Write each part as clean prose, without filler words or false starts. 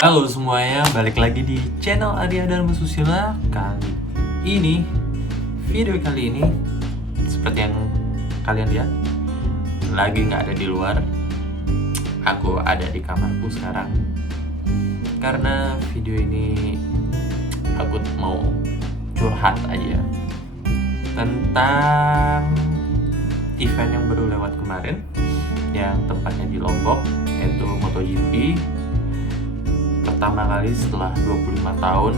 Halo semuanya, balik lagi di channel Arya Dharma Susila. Kali ini, video kali ini seperti yang kalian lihat, lagi nggak ada di luar. Aku ada di kamarku sekarang. Karena video ini aku mau curhat aja tentang event yang baru lewat kemarin, yang tempatnya di Lombok, yaitu MotoGP. Pertama kali setelah 25 tahun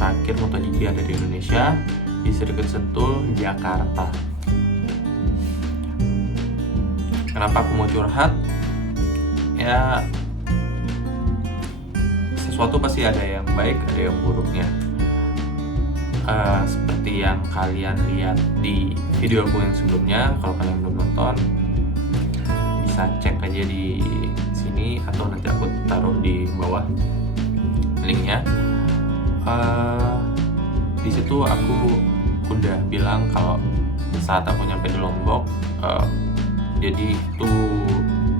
terakhir MotoGP ada di Indonesia, di sirkuit Sentul, Jakarta. Kenapa aku mau curhat? Ya, sesuatu pasti ada yang baik, ada yang buruknya. Seperti yang kalian lihat di video aku yang sebelumnya, kalau kalian belum nonton, bisa cek aja di sini atau nanti aku taruh di bawah linknya. Di situ aku udah bilang kalau saat aku nyampe di Lombok, jadi itu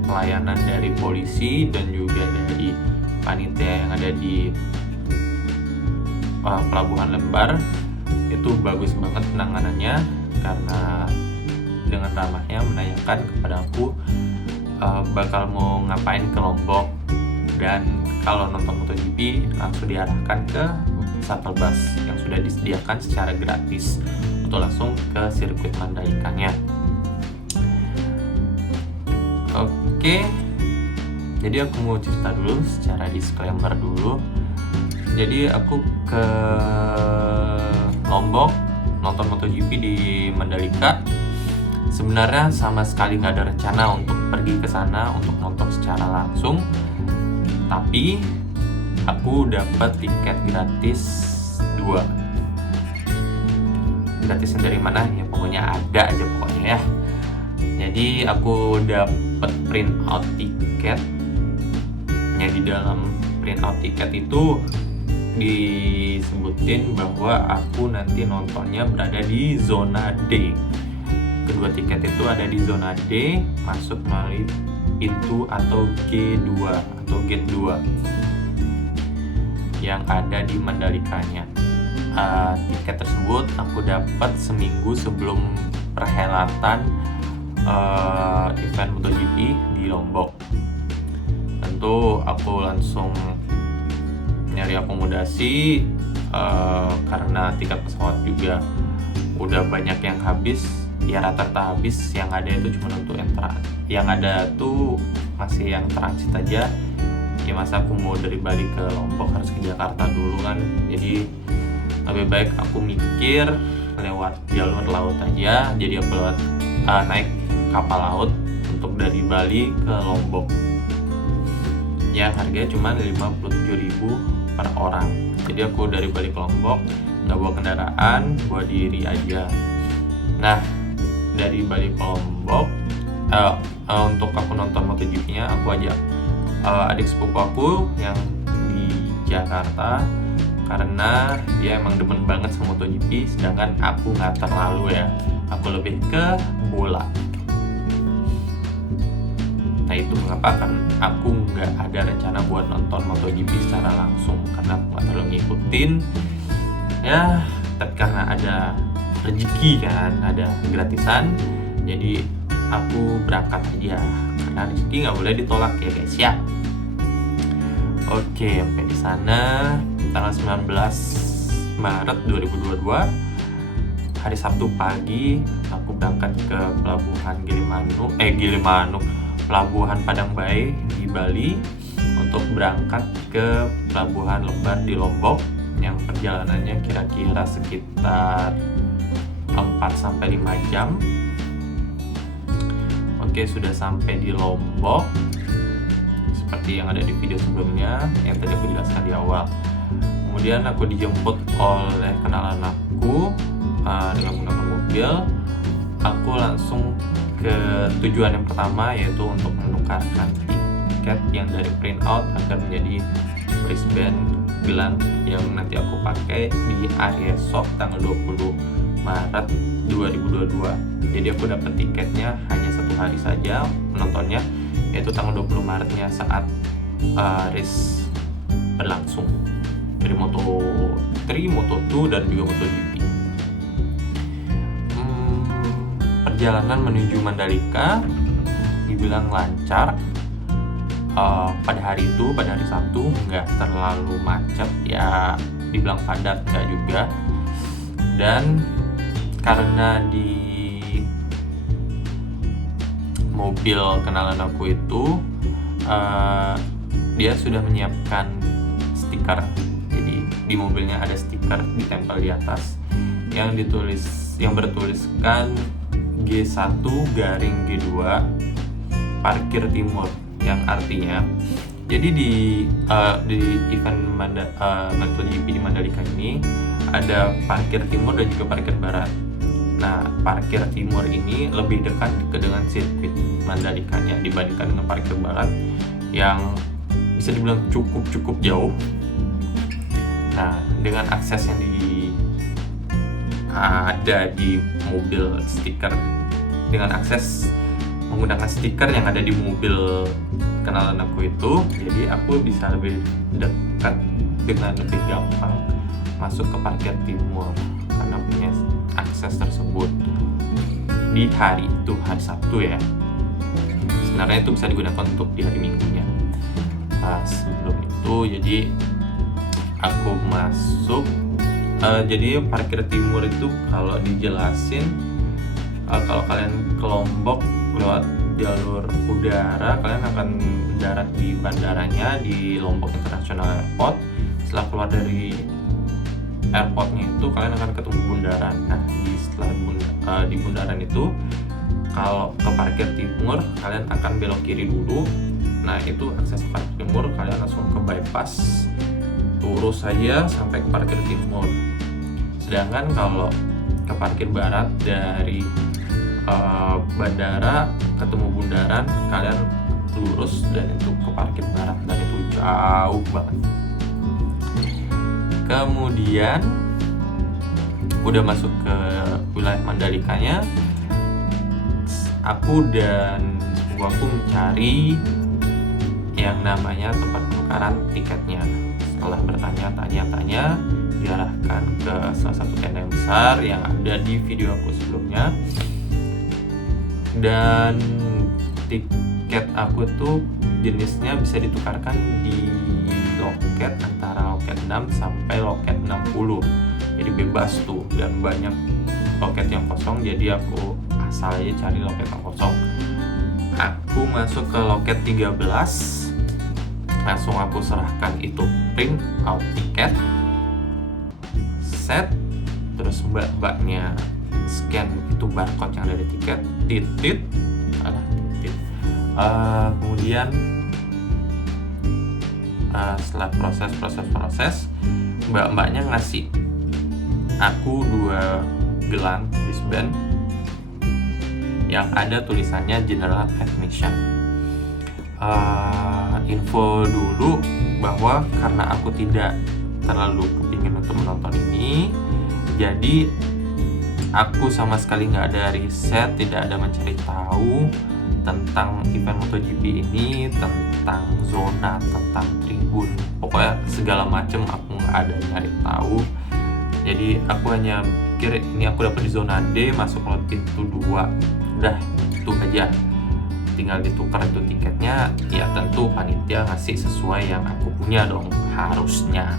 pelayanan dari polisi dan juga dari panitia yang ada di Pelabuhan Lembar itu bagus banget penanganannya, karena dengan ramahnya menanyakan kepada aku bakal mau ngapain ke Lombok, dan kalau nonton MotoGP langsung diarahkan ke shuttle bus yang sudah disediakan secara gratis untuk langsung ke sirkuit Mandalika-nya. Oke, jadi aku mau cerita dulu secara disclaimer dulu. Jadi aku ke Lombok nonton MotoGP di Mandalika. Sebenarnya sama sekali nggak ada rencana untuk pergi ke sana untuk nonton secara langsung. Tapi aku dapat tiket gratis 2. Gratisnya dari mana? Ya pokoknya ada aja pokoknya ya. Jadi aku dapat print out tiket. Yang di dalam print out tiket itu disebutin bahwa aku nanti nontonnya berada di zona D. Kedua tiket itu ada di zona D, masuk melalui pintu atau G2 atau gate 2 yang ada di Mandalikanya. Tiket tersebut aku dapat seminggu sebelum perhelatan event MotoGP di Lombok. Tentu aku langsung nyari akomodasi karena tiket pesawat juga udah banyak yang habis. Ya rata-rata habis, yang ada itu cuma untuk yang ada tuh masih yang transit aja. Ya masa aku mau dari Bali ke Lombok harus ke Jakarta dulu kan, jadi lebih baik aku mikir lewat jalur laut aja. Jadi aku naik kapal laut untuk dari Bali ke Lombok yang harganya cuma 57.000 per orang. Jadi aku dari Bali ke Lombok nggak bawa kendaraan, bawa diri aja. Nah, dari Bali ke Lombok, untuk aku nonton MotoGP-nya aku ajak adik sepupu aku yang di Jakarta, karena dia emang demen banget sama MotoGP, sedangkan aku nggak terlalu ya, aku lebih ke bola. Nah itu mengapa kan aku nggak ada rencana buat nonton MotoGP secara langsung, karena aku nggak terlalu ngikutin ya. Tapi karena ada rezeki kan, ada gratisan, jadi aku berangkat aja, karena rezeki nggak boleh ditolak ya guys ya. Oke, sampai di sana tanggal 19 Maret 2022, hari Sabtu pagi aku berangkat ke Pelabuhan Gilimanuk, Pelabuhan Padang Bae di Bali, untuk berangkat ke Pelabuhan Lembar di Lombok yang perjalanannya kira-kira sekitar 4-5 jam. Oke, sudah sampai di Lombok seperti yang ada di video sebelumnya yang tadi aku jelaskan di awal. Kemudian aku dijemput oleh kenalan aku dengan menggunakan mobil. Aku langsung ke tujuan yang pertama, yaitu untuk menukarkan tiket yang dari print out agar menjadi wristband gelang yang nanti aku pakai di hari esok tanggal 20 Maret 2022. Jadi aku dapat tiketnya hanya 1 hari saja menontonnya, yaitu tanggal 20 Maretnya saat race berlangsung dari Moto3, Moto2 dan juga MotoGP. Perjalanan menuju Mandalika dibilang lancar. Pada hari Sabtu nggak terlalu macet, ya dibilang padat nggak juga. Dan karena di mobil kenalan aku itu dia sudah menyiapkan stiker. Jadi di mobilnya ada stiker ditempel di atas yang bertuliskan G1 garing G2 parkir timur, yang artinya jadi di event MotoGP di Mandalika ini ada parkir timur dan juga parkir barat. Nah, parkir timur ini lebih dekat dengan sirkuit Mandalikanya dibandingkan dengan parkir barat yang bisa dibilang cukup jauh. Nah, dengan akses yang ada di mobil stiker, dengan akses menggunakan stiker yang ada di mobil kenalan aku itu, jadi aku bisa lebih dekat dengan lebih gampang masuk ke parkir timur karena punya akses tersebut di hari Sabtu ya. Sebenarnya itu bisa digunakan untuk di hari Minggunya. Sebelum itu jadi aku masuk, jadi parkir timur itu kalau dijelasin, kalau kalian ke Lombok lewat jalur udara, kalian akan mendarat di bandaranya di Lombok International Airport. Setelah keluar dari airportnya itu kalian akan ketemu bundaran. Nah, di bundaran itu kalau ke parkir timur kalian akan belok kiri dulu. Nah, itu akses parkir timur, kalian langsung ke bypass, lurus saja sampai ke parkir timur. Sedangkan kalau ke parkir barat dari bandara ketemu bundaran, kalian lurus dan itu ke parkir barat, dan itu jauh banget. Kemudian udah masuk ke wilayah Mandalikanya, aku dan sepupu aku mencari yang namanya tempat penukaran tiketnya. Setelah bertanya-tanya, diarahkan ke salah satu tenda yang besar yang ada di video aku sebelumnya. Dan tiket aku tuh jenisnya bisa ditukarkan di loket antara loket 6 sampai loket 60. Jadi bebas tuh, dan banyak loket yang kosong, jadi aku asal aja cari loket yang kosong. Aku masuk ke loket 13. Langsung aku serahkan itu print out tiket, set, terus mbaknya scan itu barcode yang ada di tiket, titit. Kemudian setelah proses mbaknya ngasih aku 2 gelang wristband yang ada tulisannya General Admission. Info dulu bahwa karena aku tidak terlalu kepingin untuk menonton ini, jadi aku sama sekali nggak ada riset, tidak ada mencari tahu tentang event MotoGP ini, tentang zona, tentang tribun, pokoknya segala macam aku nggak ada nyari tahu. Jadi aku hanya pikir ini aku dapat di zona D, masuk lewat pintu 2, udah itu aja, tinggal ditukar itu tiketnya. Ya tentu panitia ngasih sesuai yang aku punya dong, harusnya.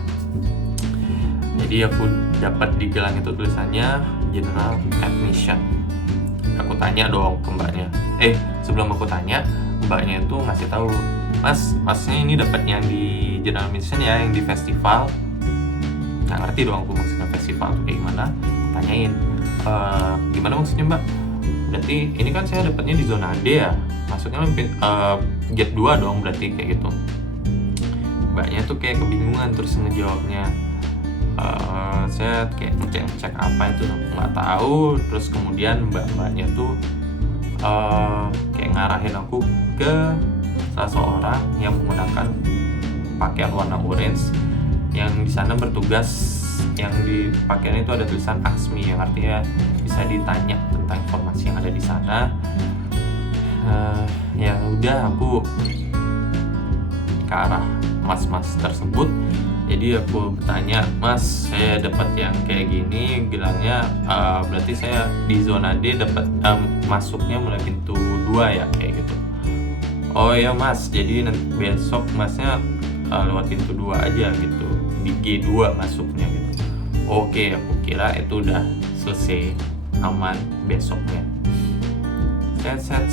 Jadi aku dapat di gelang itu tulisannya General Admission. Aku tanya dong ke mbaknya. Sebelum aku tanya, mbaknya itu ngasih tahu, masnya ini dapat yang di General Admission ya, yang di festival. Nggak ngerti dong aku maksudnya festival itu kayak gimana. Tanyain, gimana maksudnya mbak? Berarti ini kan saya dapatnya di zona D ya, maksudnya gate 2 dong berarti, kayak gitu. Mbaknya tuh kayak kebingungan terus ngejawabnya. Saya kayak ngecek apa itu aku nggak tahu. Terus kemudian mbaknya tuh kayak ngarahin aku ke salah seorang yang menggunakan pakaian warna orange, yang di sana bertugas, yang di pakaian itu ada tulisan ASMI, yang artinya bisa ditanya tentang informasi yang ada di sana. Ya udah, aku ke arah mas-mas tersebut. Jadi aku bertanya, "Mas, saya dapat yang kayak gini," bilangnya, "berarti saya di zona D dapat masuknya mulai pintu 2 ya?" Kayak gitu. "Oh ya Mas, jadi besok Masnya lewat pintu 2 aja gitu, di G2 masuknya," gitu. Oke, aku kira itu udah selesai, aman besoknya. Set.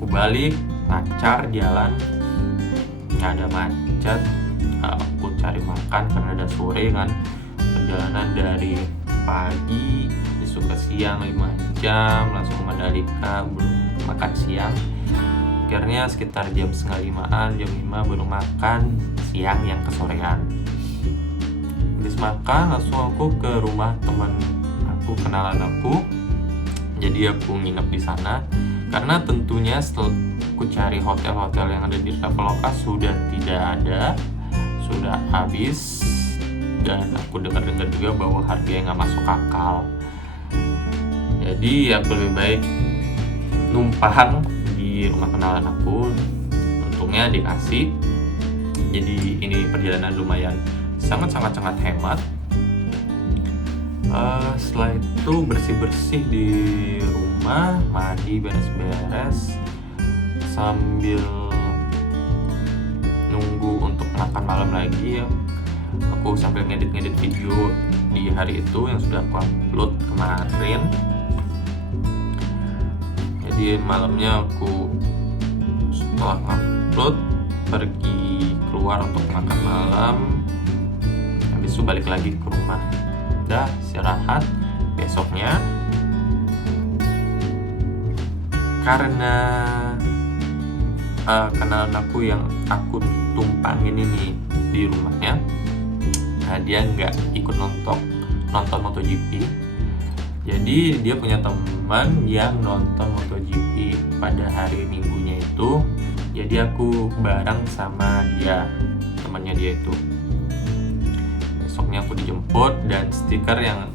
Aku balik, lancar jalan, nggak ada macet. Aku cari makan karena udah sore kan. Perjalanan dari pagi besok ke siang 5 jam, langsung ke Mandalika, belum makan siang. Akhirnya sekitar jam 4:30-an, jam 5 baru makan siang yang kesorean. Habis makan langsung aku ke rumah teman aku, kenalan aku. Jadi aku nginep di sana karena tentunya setelah aku cari hotel-hotel yang ada di Traveloka sudah tidak ada, sudah habis, dan aku dengar-dengar juga bahwa harganya nggak masuk akal. Jadi aku lebih baik numpang di rumah kenalan aku. Untungnya dikasih. Jadi ini perjalanan lumayan sangat hemat. Setelah itu bersih-bersih di rumah, mandi, beres-beres, sambil nunggu untuk makan malam lagi ya. Aku sambil ngedit video di hari itu yang sudah aku upload kemarin. Jadi malamnya aku setelah upload pergi keluar untuk makan malam, habis itu balik lagi ke rumah. Udah istirahat. Besoknya karena kenalan aku yang aku tumpangin ini di rumahnya, dia nggak ikut nonton MotoGP. Jadi dia punya teman yang nonton MotoGP pada hari Minggunya itu. Jadi aku bareng sama dia, temannya dia itu. Besoknya aku dijemput dan stiker yang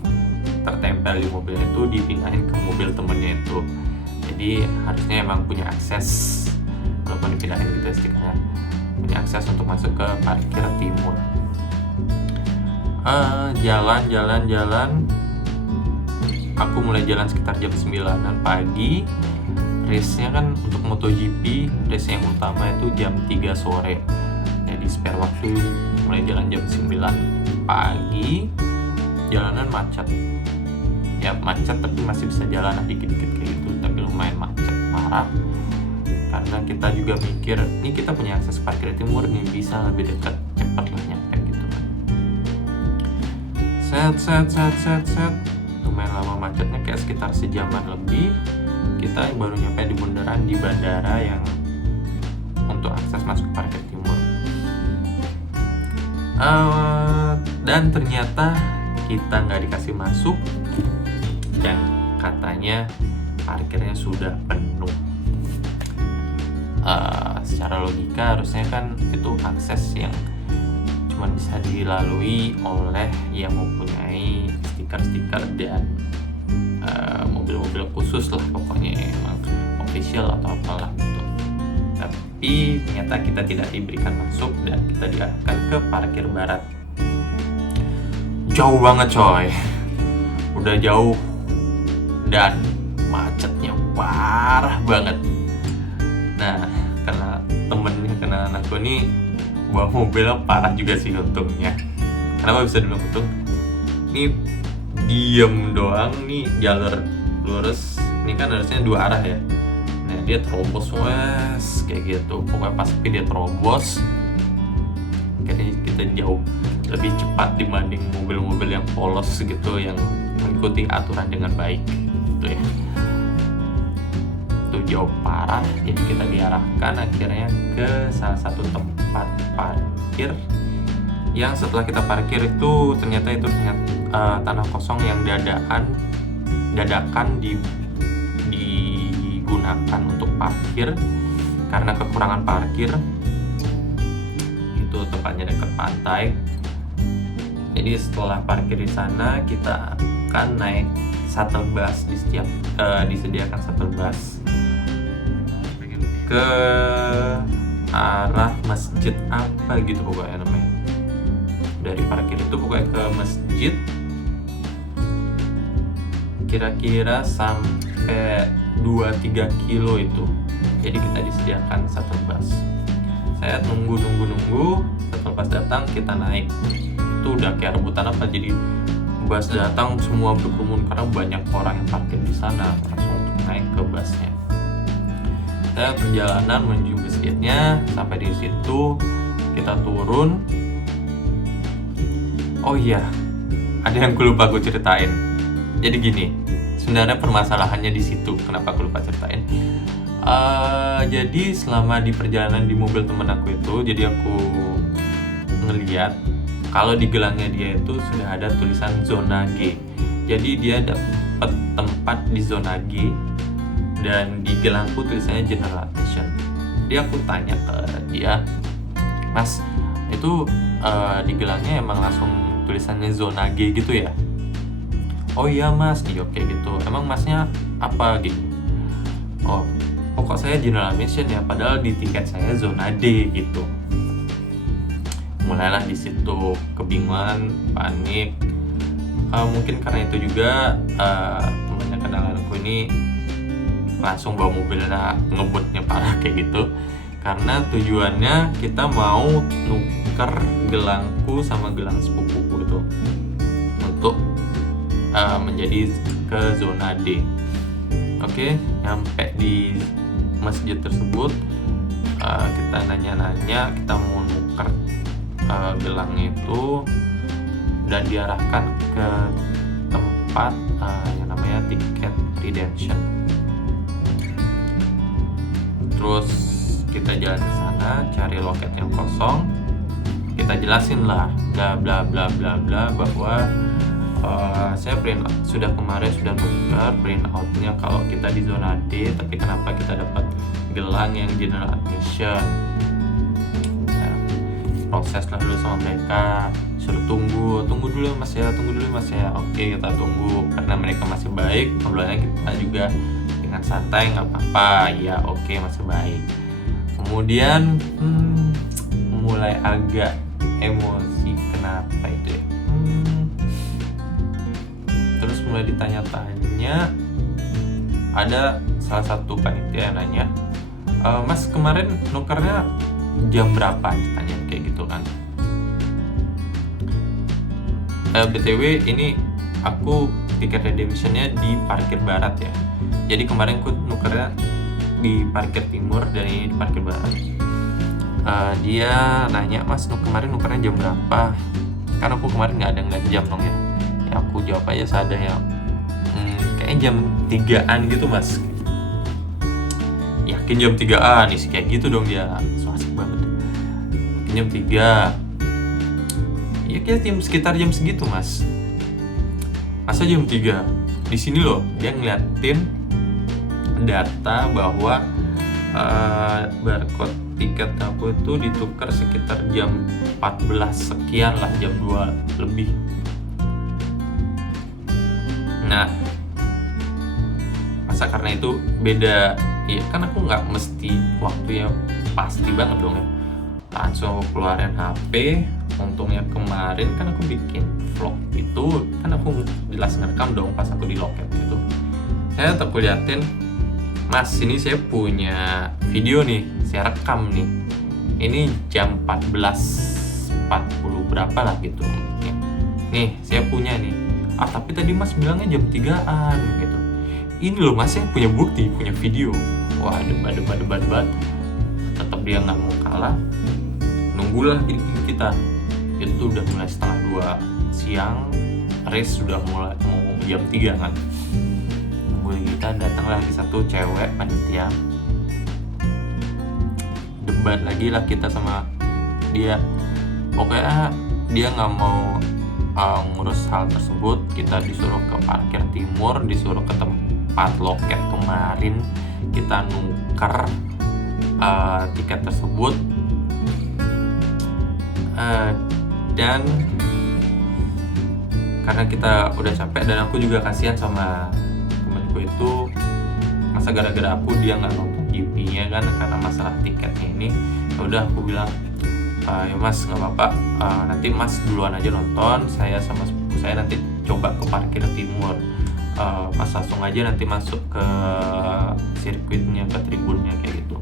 tertempel di mobil itu dipindahin ke mobil temennya itu. Jadi harusnya emang punya akses, walaupun dipindahin gitu stikernya, punya akses untuk masuk ke parkir timur. Jalan. Aku mulai jalan sekitar jam 9 pagi. Race-nya kan untuk MotoGP, race yang utama itu jam 3 sore. Jadi spare waktu mulai jalan jam 9 pagi. Jalanan macet. Ya macet tapi masih bisa jalan dikit-dikit kayak gitu, tapi lumayan macet parah. Karena kita juga mikir, ini kita punya akses parkir timur nih, bisa lebih dekat, cepat lah nyampe gitu kan. Set. Lumayan lama macetnya, kayak sekitar sejaman lebih. Kita baru nyampe di bundaran, di bandara yang untuk akses masuk parkir timur. Dan ternyata kita nggak dikasih masuk, dan katanya parkirnya sudah penuh. Secara logika harusnya kan itu akses yang cuma bisa dilalui oleh yang mempunyai stiker-stiker dan mobil-mobil khusus lah, pokoknya emang official atau apalah gitu. Tapi ternyata kita tidak diberikan masuk dan kita diarahkan ke parkir barat. Jauh banget coy, udah jauh dan macetnya parah banget. Nah, karena kenalan aku nih bawa mobilnya parah juga sih untungnya. Kenapa bisa dibilang untung? Ini diem doang nih, jalur lurus. Ini kan harusnya 2 arah ya. Nah, dia terobos kayak gitu. Pokoknya pas dia terobos, kayaknya kita jauh lebih cepat dibanding mobil-mobil yang polos gitu, yang mengikuti aturan dengan baik gitu ya. Itu jauh parah. Jadi kita diarahkan akhirnya ke salah satu tempat parkir yang setelah kita parkir itu ternyata itu tanah kosong yang dadakan digunakan untuk parkir karena kekurangan parkir. Itu tempatnya dekat pantai. Jadi setelah parkir di sana, kita akan naik shuttle bus. Disediakan shuttle bus ke arah masjid apa gitu pokoknya namanya. Dari parkir itu pokoknya ke masjid kira-kira sampai 2-3 kilo itu. Jadi kita disediakan shuttle bus. Saya nunggu, shuttle bus datang, kita naik. Itu udah kayak rebutan apa, jadi bus datang semua berkerumun karena banyak orang yang parkir di sana, langsung naik ke busnya. Saya perjalanan menuju masjidnya, sampai di situ kita turun. Oh iya, ada yang lupa aku ceritain. Jadi gini, sebenarnya permasalahannya di situ. Kenapa aku lupa ceritain? Jadi selama di perjalanan di mobil temen aku itu, jadi aku ngeliat kalau di gelangnya dia itu sudah ada tulisan zona G. Jadi dia dapat tempat di zona G, dan di gelangku tulisannya general admission. Jadi aku tanya ke dia, Mas, itu di gelangnya emang langsung tulisannya zona G gitu ya? Oh iya Mas, iya kayak gitu. Emang Masnya apa gitu? Oh, pokok saya general admission ya, padahal di tiket saya zona D gitu. Mulailah di situ kebingungan, panik. Mungkin karena itu juga temannya kenalanku ini langsung bawa mobilnya ngebutnya parah kayak gitu. Karena tujuannya kita mau nuker gelangku sama gelang sepupuku itu untuk menjadi ke zona D. Oke, nyampe di masjid tersebut, kita nanya-nanya, kita mau nuker gelang itu, dan diarahkan ke tempat yang namanya tiket redemption. Terus kita jalan ke sana, cari loket yang kosong. Kita jelasin lah, bla bla bla bla bla, bahwa saya sudah nuker print outnya kalau kita di zona D, tapi kenapa kita dapat gelang yang general admission. Proses lah dulu sama mereka, suruh tunggu dulu mas ya. Oke, kita tunggu karena mereka masih baik, obrolannya kita juga dengan santai, nggak apa-apa ya, oke masih baik. Kemudian mulai agak emosi, kenapa itu ya, terus mulai ditanya-tanya. Ada salah satu panitia yang nanya, Mas kemarin nukernya jam berapa, ditanya kayak gitu kan. BTW ini aku tiket redemptionnya di parkir barat ya, jadi kemarin aku nukernya di parkir timur dan ini di parkir barat. Dia nanya, Mas kemarin nukernya jam berapa, kan aku kemarin nggak ada ngeliat jam dong ya. Aku jawab aja seadanya, kayaknya jam 3-an gitu mas. Yakin jam 3-an? Isi kayak gitu dong dia, so asik banget. Jam 3 ya, kayak sekitar jam segitu mas. Masa jam 3? Di sini loh dia ngeliatin data bahwa barcode tiket aku itu ditukar sekitar jam 14 sekian lah, jam 2 lebih. Nah, masa karena itu beda, ya kan aku nggak mesti waktunya pasti banget dong ya. Langsung aku keluarin HP. Untungnya kemarin kan aku bikin vlog itu, kan aku jelas ngerekam dong pas aku di loket gitu. Saya tetap liatin, Mas ini saya punya video nih, saya rekam nih. Ini jam 14.40 berapa lah gitu. Nih saya punya nih. Tapi tadi Mas bilangnya jam 3-an gitu. Ini loh Mas, saya punya bukti, punya video. Wah debat. Tetap dia nggak mau kalah. Nunggulah kita. Itu udah mulai 1:30 siang. Race sudah mulai mau jam 3 kan. Nunggu kita, datanglah lagi satu cewek panitia. Debat lagi lah kita sama dia. Pokoknya dia nggak mau ngurus hal tersebut. Kita disuruh ke parkir timur, disuruh ke tempat loket kemarin kita nuker tiket tersebut, dan karena kita udah capek dan aku juga kasihan sama temanku itu, masa gara-gara aku dia nggak nonton GP-nya kan, karena masalah tiketnya ini. Ya udah aku bilang, ya mas nggak apa-apa, nanti mas duluan aja nonton, saya sama sepupu saya nanti coba ke parkir timur, mas langsung aja nanti masuk ke sirkuitnya, ke tribunnya kayak gitu.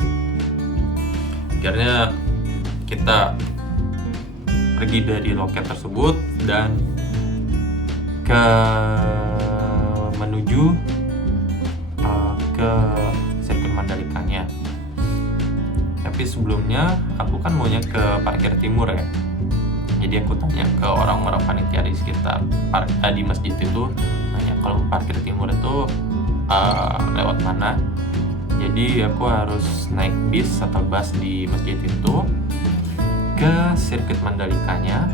Akhirnya kita pergi dari loket tersebut dan menuju ke sirkuit Mandalikanya. Tapi sebelumnya aku kan maunya ke parkir timur ya. Jadi aku tanya ke orang-orang panitia di sekitar di masjid itu, tanya kalau parkir timur itu lewat mana. Jadi aku harus naik bis atau bus di masjid itu ke sirkuit Mandalikanya.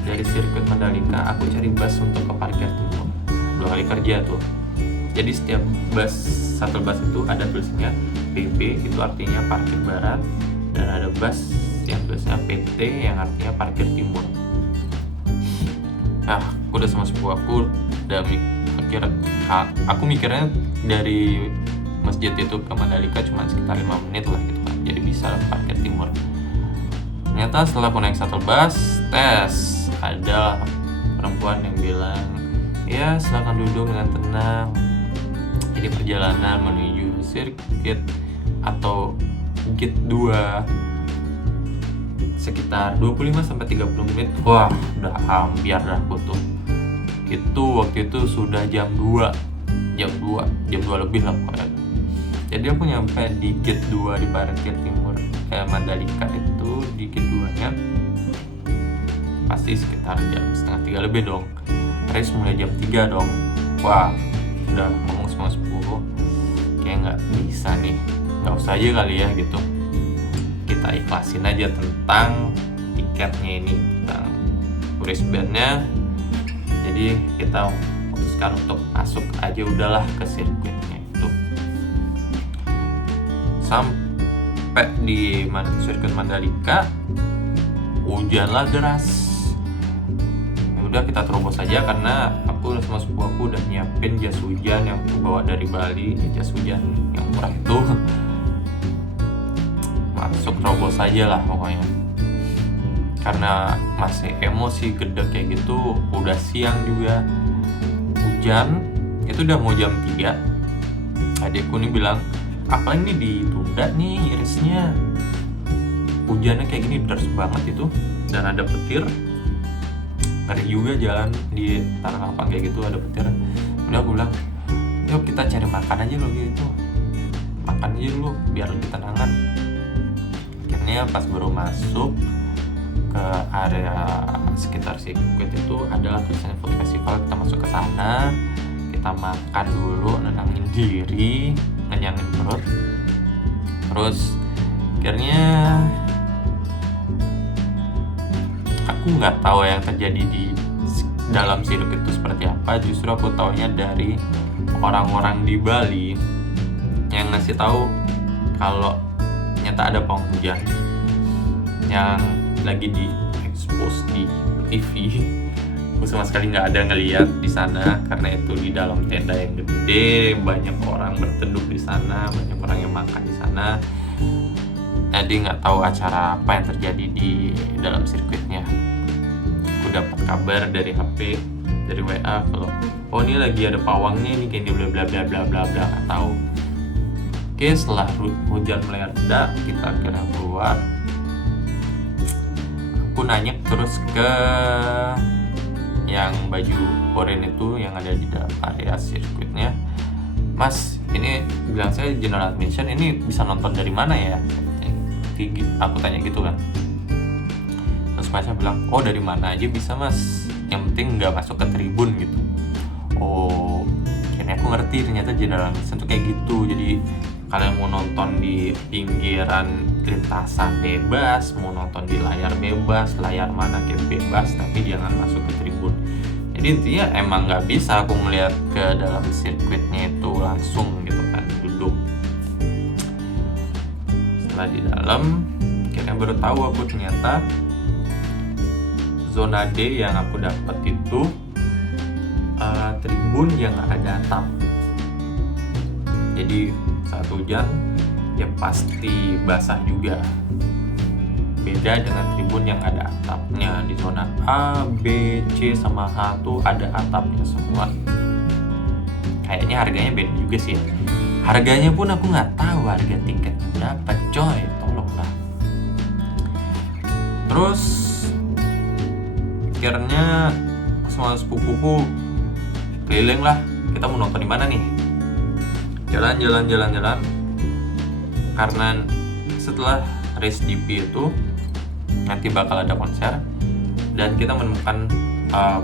Dari sirkuit Mandalika aku cari bus untuk ke parkir timur. 2 kali kerja tuh. Jadi setiap bus, satu bus itu ada tulisannya PP, itu artinya parkir barat, dan ada bus yang tulisnya PT yang artinya parkir timur. Nah, aku udah sama sepupu aku udah aku mikirnya dari masjid itu ke Mandalika cuma sekitar 5 menit lah gitu kan, jadi bisa parkir timur. Ternyata setelah aku naik shuttle bus, ada perempuan yang bilang, ya silakan duduk dengan tenang. Jadi perjalanan menuju sirkuit atau gate 2 sekitar 25-30 menit. Wah, udah hampir dah aku tuh. Itu waktu itu sudah jam 2 lebih lah pokoknya. Jadi aku nyampe di gate 2 di parkir timur Mandalika itu, di gate 2 nya pasti sekitar jam setengah 3 lebih dong. Race mulai jam 3 dong. Wah, udah ngomong sama sepupu, kayak nggak bisa nih, nggak usah aja kali ya gitu, kita ikhlasin aja tentang tiketnya ini, tentang wristbandnya. Jadi kita putuskan untuk masuk aja udahlah ke sirkuitnya itu. Sampai di sirkuit Mandalika, hujanlah deras. Udah kita terobos aja karena aku sama sepupu aku udah nyiapin jas hujan yang aku bawa dari Bali, jas hujan yang murah itu. Masuk terobos aja lah pokoknya, karena masih emosi gede kayak gitu. Udah siang juga, hujan, itu udah mau jam 3. Adikku nih bilang, apa ini ditunda nih irisnya, hujannya kayak gini deras banget itu, dan ada petir. Ngeri juga jalan di tanah lapang kayak gitu, ada petir. Udah aku bilang, yuk kita cari makan aja loh gitu, makan aja dulu biar lebih tenangan. Akhirnya pas baru masuk ke area sekitar sirkuit itu adalah tulisannya food festival. Kita masuk ke sana, kita makan dulu, nenangin diri, ngenyangin perut. Terus akhirnya aku nggak tahu yang terjadi di dalam sirkuit itu seperti apa. Justru aku taunya dari orang-orang di Bali yang ngasih tahu kalau ternyata ada pawang hujan yang lagi di expose di TV. Aku sama sekali nggak ada ngeliat di sana karena itu di dalam tenda yang gede, banyak orang berteduh di sana, banyak orang yang makan di sana. Jadi nggak tahu acara apa yang terjadi di dalam sirkuitnya. Aku dapat kabar dari HP, dari WA kalau oh ini lagi ada pawangnya nih, kayak bla bla bla bla bla bla, nggak tahu. Oke, setelah hujan mulai reda, kita akhirnya keluar. Aku nanya terus ke yang baju oranye itu yang ada di dalam area sirkuitnya, Mas, ini bilang saya general admission, ini bisa nonton dari mana ya? Aku tanya gitu kan. Terus Masnya bilang, oh dari mana aja bisa mas, yang penting nggak masuk ke tribun gitu. Oh, akhirnya aku ngerti ternyata general admission tuh kayak gitu. Jadi kalian mau nonton di pinggiran lintasan bebas, mau nonton di layar bebas, layar mana kayak bebas, tapi jangan masuk ke tribun. Jadi intinya emang nggak bisa aku ngeliat ke dalam sirkuitnya itu langsung gitu kan, duduk. Setelah di dalam, akhirnya baru tahu aku ternyata zona D yang aku dapat itu tribun yang ada atap. Jadi saat hujan ya pasti basah juga. Beda dengan tribun yang ada atapnya. Di zona A, B, C, sama H tuh ada atapnya semua. Kayaknya harganya beda juga sih ya. Harganya pun aku nggak tahu harga tiket berapa, coy, tolonglah. Terus akhirnya sama sepupuku keliling lah, kita mau nonton di mana nih. Jalan. Karena setelah race GP itu nanti bakal ada konser dan kita menemukan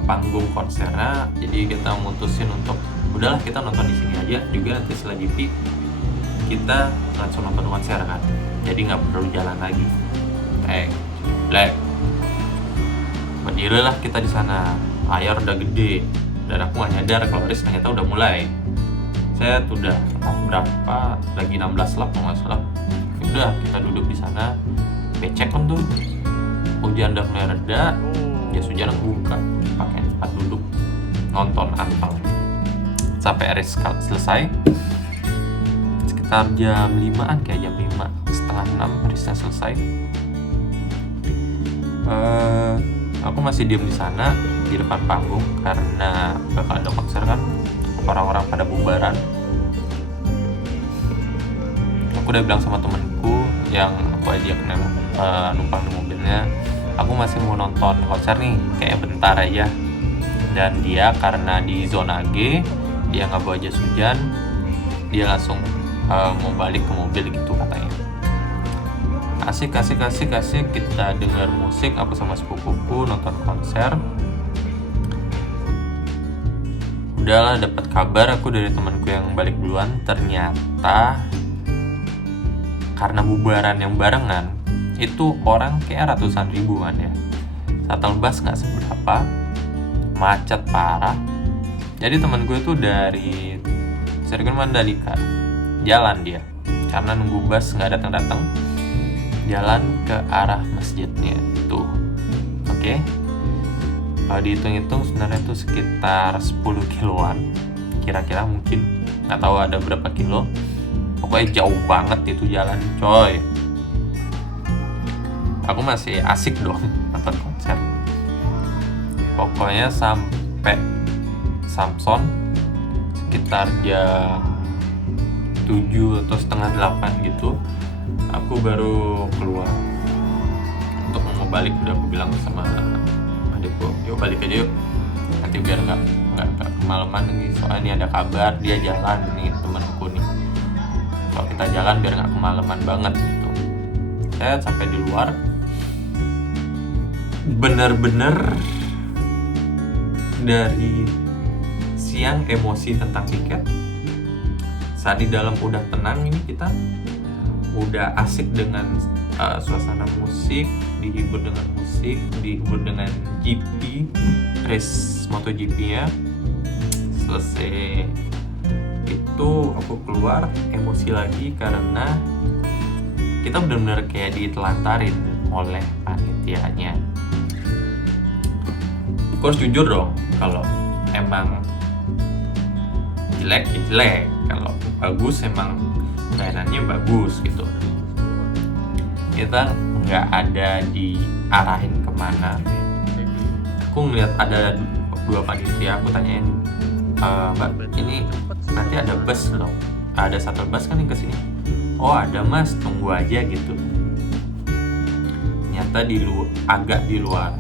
panggung konsernya, jadi kita mutusin untuk udahlah kita nonton di sini aja juga, nanti setelah GP kita langsung nonton konser kan, jadi nggak perlu jalan lagi. Black berdirilah kita di sana, layar udah gede dan aku nggak nyadar kalau race ternyata udah mulai. Saya tuh udah berapa lagi 16 lap kalau nggak salah. Udah kita duduk di sana, becek kan tuh, hujan udah mulai reda, jas hujan aku buka, pakai tempat duduk nonton anteng sampai race selesai. Sekitar jam 5-an, kayak jam 5, setengah 6 race selesai. Aku masih diem di sana di depan panggung karena bakal ada konser kan, orang-orang pada bubaran. Aku udah bilang sama temenku yang aku ajak numpang di mobilnya, aku masih mau nonton konser nih, kayak bentar aja. Dan dia karena di zona G, dia nggak bawa jas hujan, dia langsung mau balik ke mobil gitu katanya. Asik, kita dengar musik, aku sama sepupuku nonton konser. Udahlah, dapat kabar aku dari temanku yang balik duluan, ternyata karena bubaran yang barengan itu orang kayak ratusan ribuan ya. Shuttle bus nggak seberapa, macet parah. Jadi teman gue itu dari Sirkuit Mandalika jalan dia karena nunggu bus nggak datang, jalan ke arah masjidnya tuh. Oke. Kalau dihitung-hitung sebenarnya itu sekitar 10 kiloan kira-kira, mungkin nggak tahu ada berapa kilo. Pokoknya jauh banget itu jalan, coy. Aku masih asik dong nonton konser. Pokoknya sampai Samson sekitar jam 7 atau setengah 8 gitu, aku baru keluar untuk mau balik. Udah aku bilang sama adikku, yuk balik aja yuk, nanti biar nggak kemalaman nih, soalnya ini ada kabar dia jalan nih, temanku nih. Kalau kita jalan biar nggak kemalaman banget gitu. Saya sampai di luar, bener-bener dari siang emosi tentang tiket, saat di dalam udah tenang, ini kita udah asik dengan suasana musik, dihibur dengan musik, dihibur dengan GP, race MotoGP-nya. Selesai itu aku keluar emosi lagi karena kita benar-benar kayak ditelantarin oleh panitianya. Aku harus jujur dong, kalau emang jelek ya jelek, kalau bagus emang layanannya bagus gitu. Kita nggak ada diarahin kemana. Aku ngeliat ada 2 panitia, aku tanyain, Mbak, ini nanti ada bus loh, ada shuttle bus kan yang kesini? Oh ada mas, tunggu aja gitu. Ternyata agak di luar.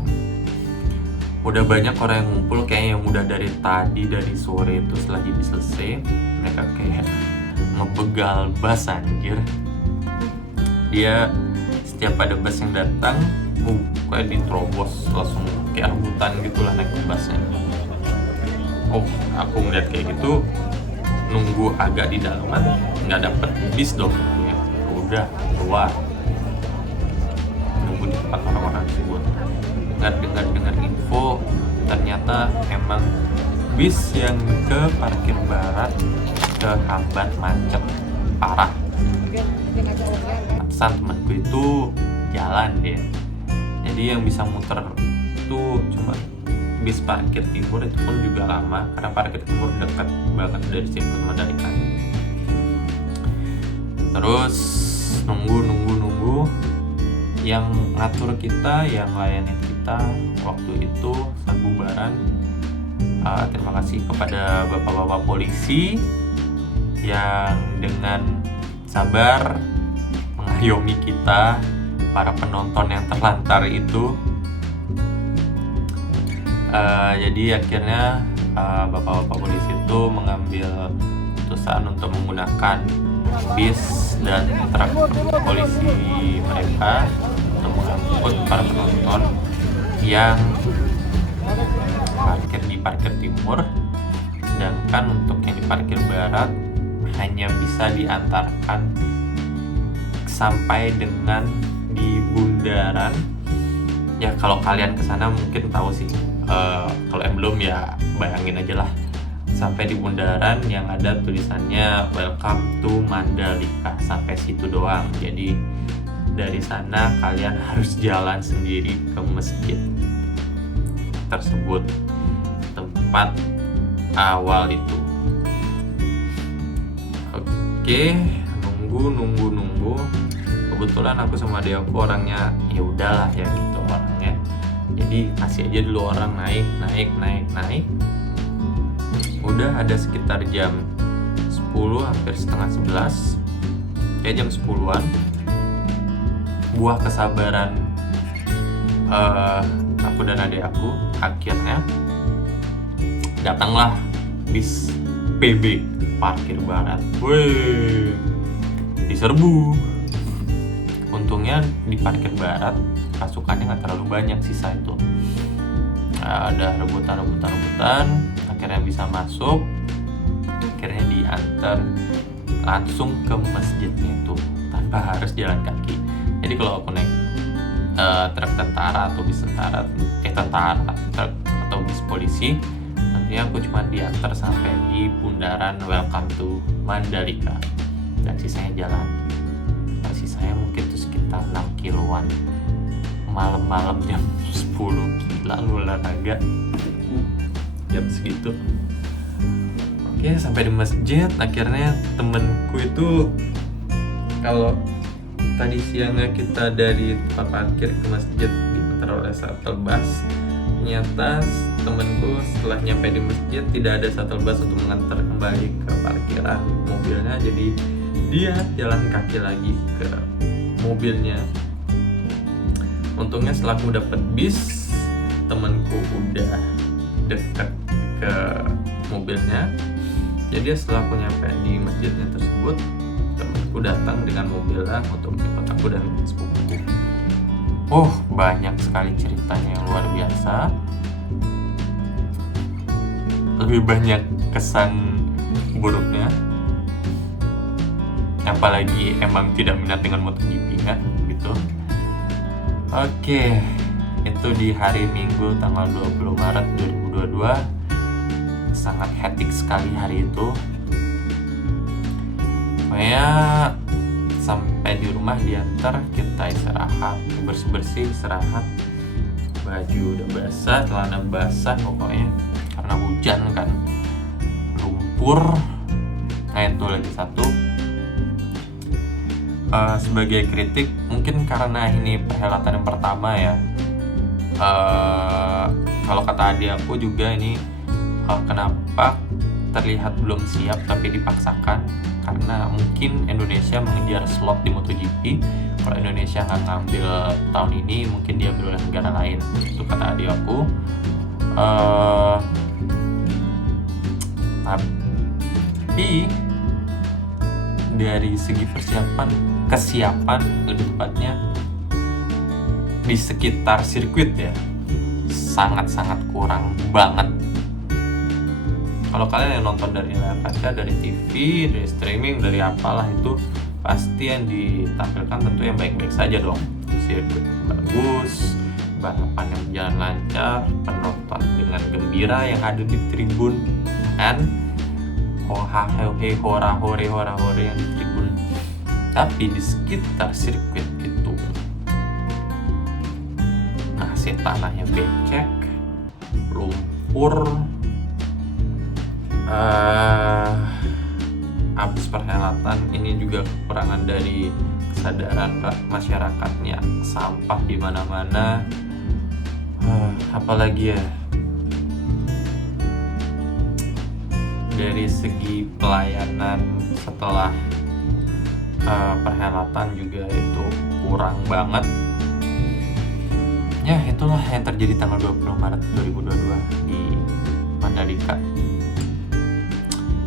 Udah banyak orang yang ngumpul, kayaknya yang udah dari tadi, dari sore itu setelah jadi selesai. Mereka kayak ngebegal bus anjir. Dia setiap ada bus yang datang, kayak diterobos langsung kayak rebutan gitulah naik ke busnya. Oh, aku ngeliat kayak gitu, nunggu agak di dalaman, nggak dapet bis dong. Ya, udah keluar, nunggu di tempat orang-orang tersebut. Dengar info, ternyata emang bis yang ke parkir barat kehambat macet parah. Pantesan temanku itu jalan dia. Jadi yang bisa muter itu cuma bis parkir timur, itu pun juga lama karena parkir timur dekat banget dari Sirkuit Mandalika. Terus nunggu yang ngatur kita, yang layanin kita waktu itu saat bubaran. Terima kasih kepada bapak-bapak polisi yang dengan sabar mengayomi kita, para penonton yang terlantar itu. Jadi akhirnya bapak-bapak polisi itu mengambil keputusan untuk menggunakan bis dan truk polisi mereka untuk mengangkut para penonton yang parkir di parkir timur, sedangkan untuk yang di parkir barat hanya bisa diantarkan sampai dengan di bundaran. Ya kalau kalian kesana mungkin tahu sih, kalau yang belum ya bayangin aja lah, sampai di bundaran yang ada tulisannya Welcome to Mandalika, sampai situ doang. Jadi dari sana kalian harus jalan sendiri ke masjid tersebut, tempat awal itu. Oke, nunggu. Kebetulan aku sama dia orangnya ya udahlah ya gitu orangnya. Jadi kasih aja dulu orang naik. Udah ada sekitar jam 10, hampir setengah 11, kayak jam 10-an. Buah kesabaran aku dan adik aku, akhirnya datanglah bis PB parkir barat. Wih, diserbu. Untungnya di parkir barat pasukannya nggak terlalu banyak, sisa itu ada rebutan, akhirnya bisa masuk, akhirnya diantar langsung ke masjidnya itu tanpa harus jalan kaki. Jadi kalau aku naik truk tentara atau bis truk atau bis polisi, nantinya aku cuma diantar sampai di bundaran Welcome to Mandalika dan sisanya jalan. Sisanya mungkin itu sekitar 6 kiloan malam-malam jam 10, gila lu olahraga jam segitu. Oke, sampai di masjid akhirnya temenku itu, kalau tadi siangnya kita dari tempat parkir ke masjid diantar oleh shuttle bus, ternyata temenku setelah nyampe di masjid tidak ada shuttle bus untuk mengantar kembali ke parkiran mobilnya, jadi dia jalan kaki lagi ke mobilnya. Untungnya setelah aku dapet bis, temanku udah deket ke mobilnya. Jadi setelah aku nyampe di masjidnya tersebut, temanku datang dengan mobilnya untuk menjemput aku dan sepupuku. Banyak sekali ceritanya yang luar biasa. Lebih banyak kesan buruknya, apalagi emang tidak minat dengan MotoGP kan gitu. Oke, itu di hari Minggu tanggal 20 Maret 2022. Sangat hektik sekali hari itu. Pokoknya sampai di rumah diantar, kita istirahat, bersih-bersih, istirahat. Baju udah basah, celana basah pokoknya karena hujan kan. Lumpur. Nah itu lagi satu. Sebagai kritik, mungkin karena ini perhelatan yang pertama ya, kalau kata adik aku juga ini kenapa terlihat belum siap tapi dipaksakan, karena mungkin Indonesia mengejar slot di MotoGP. Kalau Indonesia nggak ngambil tahun ini, mungkin diambil oleh negara lain, itu kata adik aku. Tapi dari segi kesiapan lebih tepatnya di sekitar sirkuit ya, sangat-sangat kurang banget. Kalau kalian yang nonton dari layar kaca, dari TV, dari streaming, dari apalah, itu pasti yang ditampilkan tentu yang baik-baik saja dong. Sirkuit bagus, balapan yang berjalan lancar, penonton dengan gembira yang ada di tribun, kan? Hora-hore yang di tribun. Tapi di sekitar sirkuit itu masih tanahnya becek, lumpur. Habis perhelatan ini juga kekurangan dari kesadaran masyarakatnya, sampah di mana-mana. Apalagi ya, dari segi pelayanan setelah perhelatan juga itu kurang banget. Ya, itulah yang terjadi tanggal 20 Maret 2022 di Mandalika.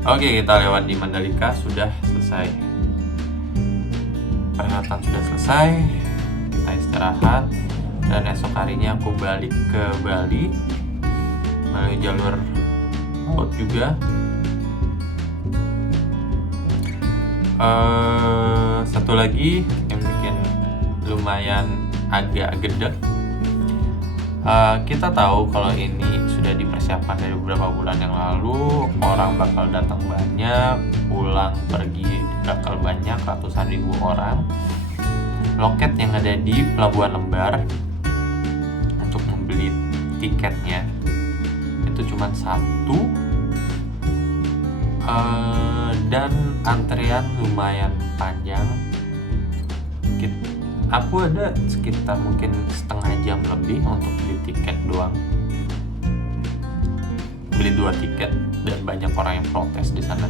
Oke, kita lewat di Mandalika, sudah selesai. Perhelatan sudah selesai, kita istirahat. Dan esok harinya aku balik ke Bali melalui jalur laut juga. Satu lagi yang bikin lumayan agak gede, kita tahu kalau ini sudah dipersiapkan dari beberapa bulan yang lalu. Orang bakal datang banyak, pulang pergi bakal banyak, ratusan ribu orang. Loket yang ada di Pelabuhan Lembar untuk membeli tiketnya itu cuma satu, dan antrian lumayan panjang. Aku ada sekitar mungkin setengah jam lebih untuk beli tiket doang, beli 2 tiket, dan banyak orang yang protes di sana,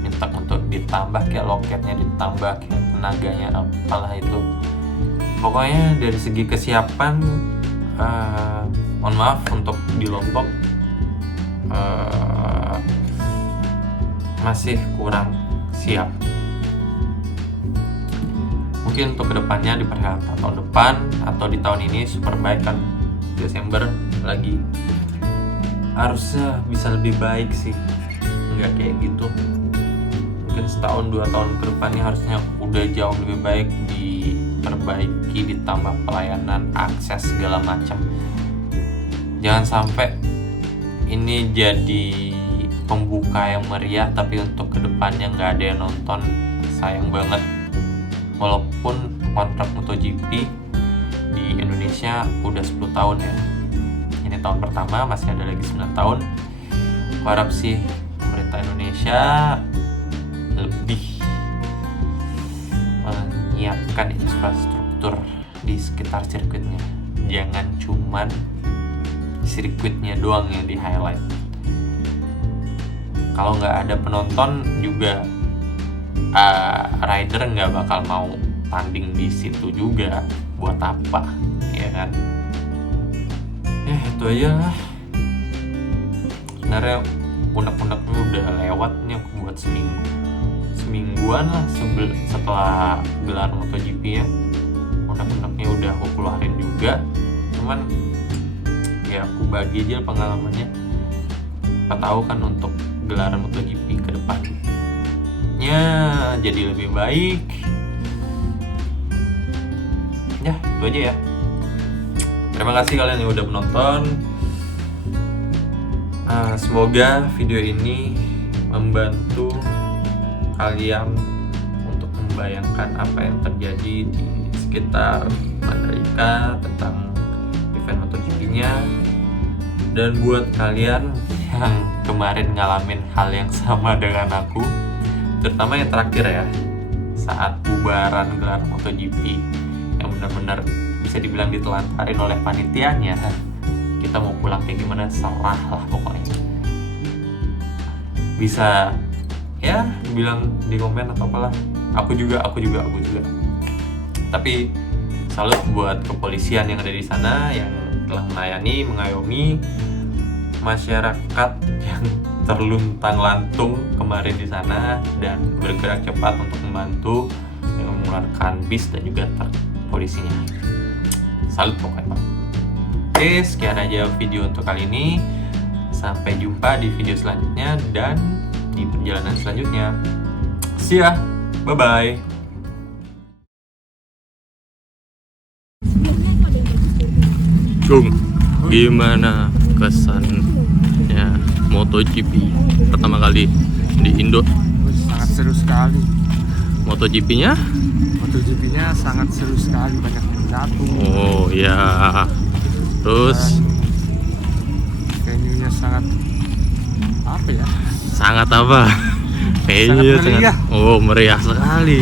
minta untuk ditambah kayak loketnya, ditambah kayak tenaganya, apalah itu. Pokoknya dari segi kesiapan, mohon maaf untuk di Lombok masih kurang siap. Mungkin untuk kedepannya di perhelatan tahun depan atau di tahun ini Superbike kan Desember lagi, harusnya bisa lebih baik sih, nggak kayak gitu. Mungkin setahun 2 tahun ke depannya harusnya udah jauh lebih baik, diperbaiki, ditambah pelayanan, akses segala macam. Jangan sampai ini jadi pembuka yang meriah tapi untuk kedepannya nggak ada yang nonton. Sayang banget. Walaupun kontrak MotoGP di Indonesia udah 10 tahun ya, ini tahun pertama, masih ada lagi 9 tahun. Aku harap sih pemerintah Indonesia lebih menyiapkan infrastruktur di sekitar sirkuitnya. Jangan cuman sirkuitnya doang yang di highlight. Kalau nggak ada penonton juga, rider nggak bakal mau tanding di situ juga. Buat apa, ya kan? Ya itu aja lah. Sebenarnya unek-uneknya udah lewat nih, aku buat semingguan lah setelah gelar MotoGP ya. Unek-uneknya udah aku keluarin juga. Cuman ya aku bagi aja pengalamannya. Kita tahu kan untuk gelaran MotoGP ke depannya jadi lebih baik. Ya, itu aja ya. Terima kasih kalian yang udah menonton. Semoga video ini membantu kalian untuk membayangkan apa yang terjadi di sekitar Mandalika tentang event MotoGP-nya. Dan buat kalian yang kemarin ngalamin hal yang sama dengan aku, terutama yang terakhir ya, saat bubaran gelar MotoGP yang benar-benar bisa dibilang ditelantarin oleh panitianya, kita mau pulang kayak gimana serah lah pokoknya. Bisa ya bilang di komen atau apalah, aku juga. Tapi salut buat kepolisian yang ada di sana yang telah melayani, mengayomi masyarakat yang terluntang-lantung kemarin di sana dan bergerak cepat untuk membantu dengan mengeluarkan bis dan juga truk polisinya. Salut pokoknya. Oke, sekian aja video untuk kali ini. Sampai jumpa di video selanjutnya dan di perjalanan selanjutnya. See ya. Bye-bye. Cung, gimana kesannya MotoGP pertama kali di Indo? Sangat seru sekali. MotoGP-nya sangat seru sekali, banyak yang jatuh. Oh ya. Terus venue-nya sangat apa ya? sangat apa? Kayaknya Sangat meriah. meriah sekali.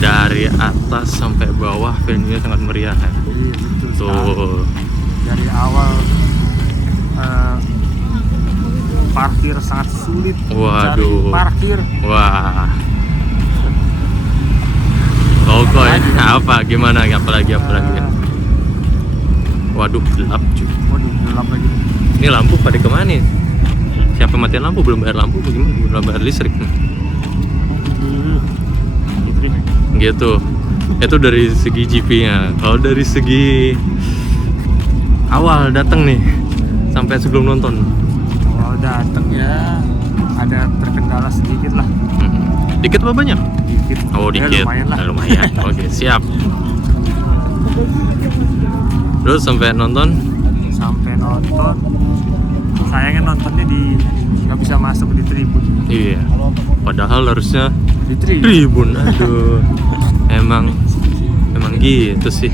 Dari atas sampai bawah venue-nya sangat meriah ya. Iya, betul sekali. Tuh. Dari awal parkir sangat sulit. Waduh. Cari parkir. Wah. Pokoknya apa gimana apalagi. Waduh, gelap cuy. Waduh, gelap lagi. Ini lampu pada kemana nih? Siapa matiin lampu? Belum bayar lampu bagaimana? Belum bayar listrik nih. Gitu. Itu dari segi GP-nya. Kalau dari segi awal datang nih sampai sebelum nonton. Awal datang ya ada terkendala sedikit lah. Dikit apa banyak? Dikit. Oh, Ya, dikit. lumayan lah. Lumayan. Oke, siap. Terus sampai nonton? Sampai nonton. Sayangnya nontonnya nggak bisa masuk di tribun. Iya. Padahal harusnya Di tribun. tribun. Aduh. Emang gitu sih.